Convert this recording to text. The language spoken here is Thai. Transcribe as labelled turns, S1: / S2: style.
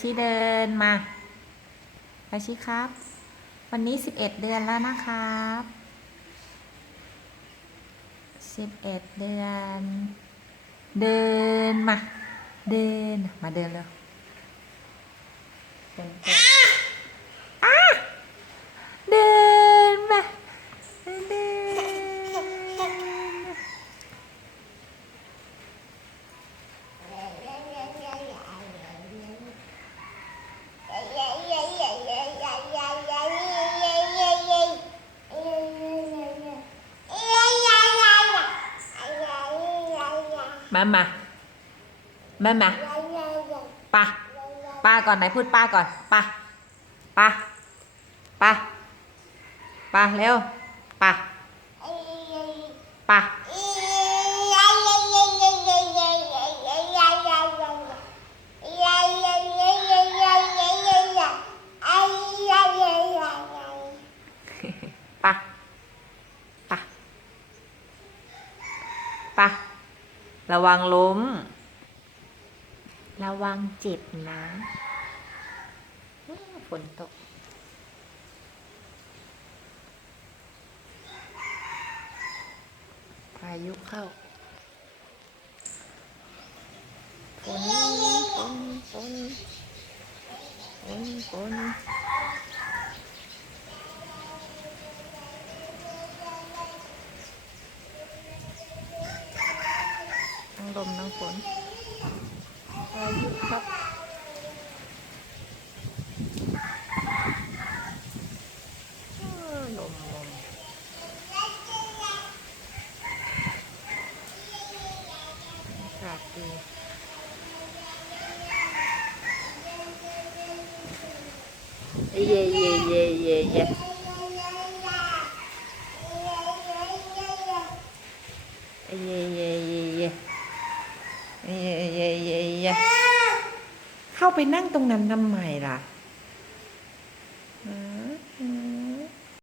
S1: ชี้เดินมา ไปชี้ครับ วันนี้สิบเอ็ดเดือนแล้วนะครับสิบเอ็ดเดือน เดินมา เดินมาเดินเร็วเดินเดินอะเดินมาเดิน มามามามาปะป้าก่อนไหนพูดป้าก่อนปะปะปะปะเร็วปะปะปะปะปะ ระวังล้ม ระวังเจ็บนะฝนตก พายุเข้าฝนฝน ลมน้ำฝนอายุครับลมลมอากาเย่เย่เย่เย่เย่เย่ เย่เย่เย่ยเข้าไปนั่งตรงนั้นทำไมล่ะ